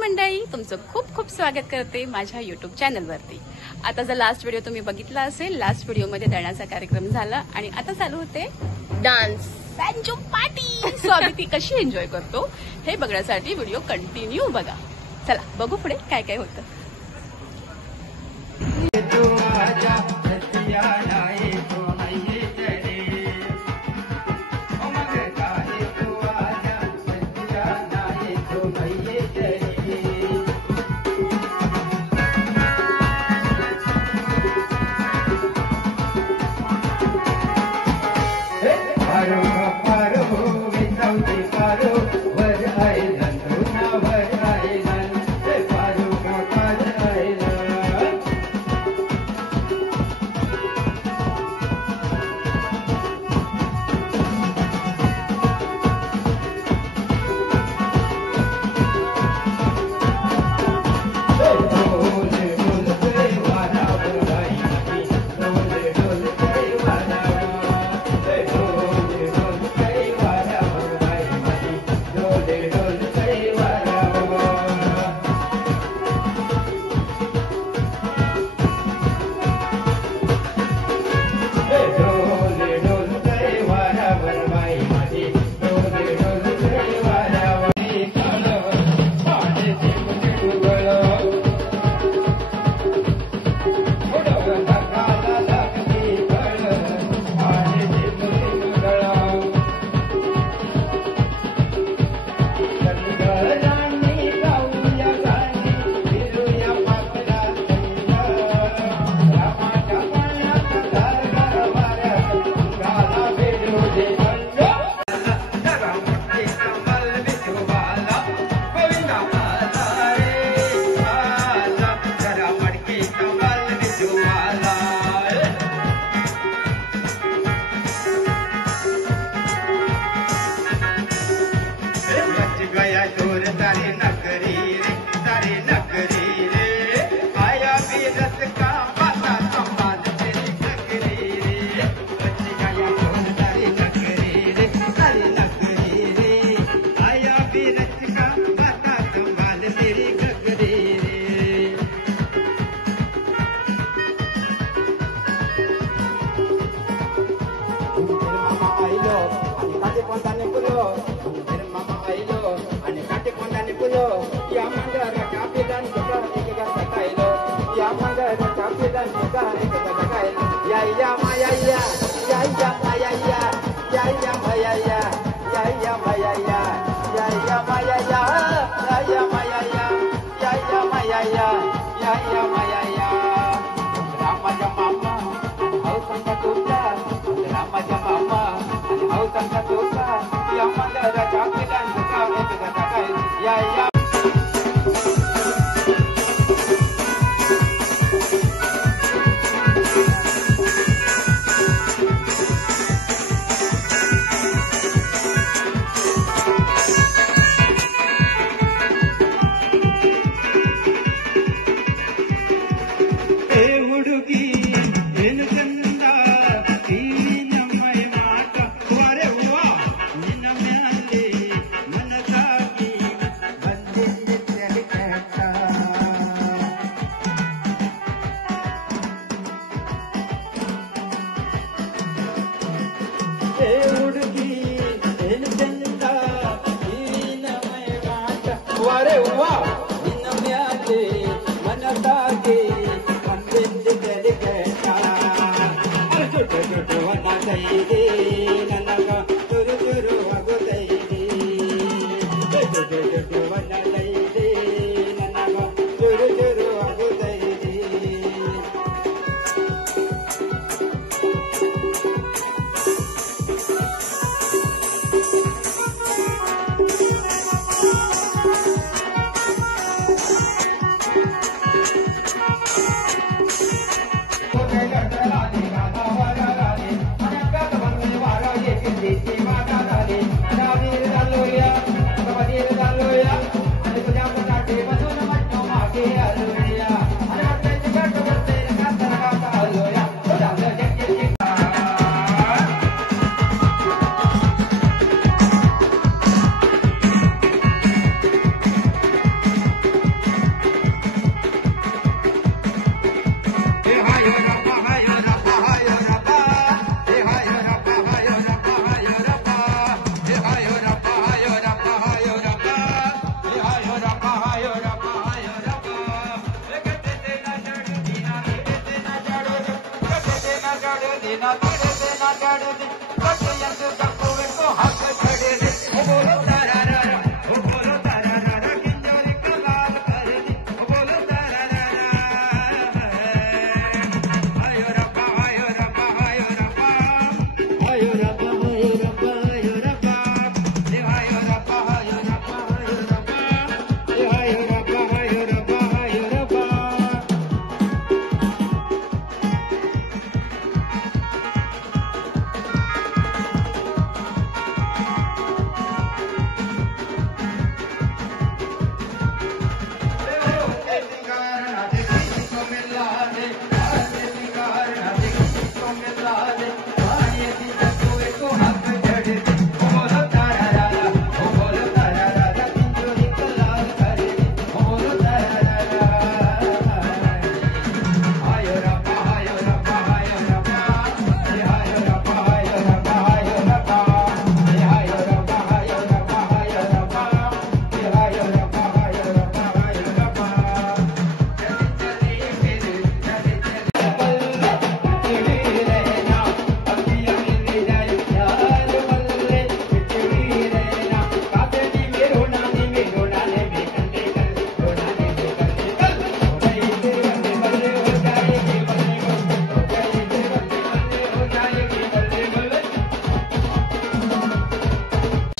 मंडळी, तुमचं खूप खूप स्वागत करते माझ्या युट्यूब चॅनलवरती। आता जर लास्ट व्हिडिओ तुम्ही बघितला असेल, लास्ट व्हिडिओमध्ये दण्याचा कार्यक्रम झाला आणि आता चालू होते डान्स संजू पार्टी। सो आम्ही ती कशी एन्जॉय करतो हे बघण्यासाठी व्हिडिओ कंटिन्यू बघा। चला बघू पुढे काय काय होतं।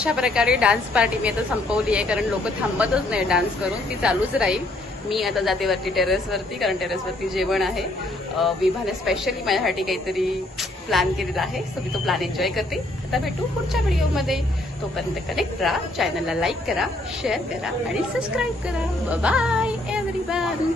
अशा प्रकारे डान्स पार्टी मी आता संपवली आहे, कारण लोक थांबतच नाही डान्स करून, ती चालूच राहील. मी आता जाते वरती टेरेसवरती, कारण टेरेसवरती जेवण आहे. विभाने स्पेशली माझ्यासाठी काहीतरी प्लॅन केलेला आहे, सो मी तो प्लॅन एन्जॉय करते. आता भेटू पुढच्या व्हिडिओमध्ये. तोपर्यंत कनेक्ट राहा, चॅनलला लाईक करा, शेअर करा आणि सबस्क्राईब करा. Bye everyone.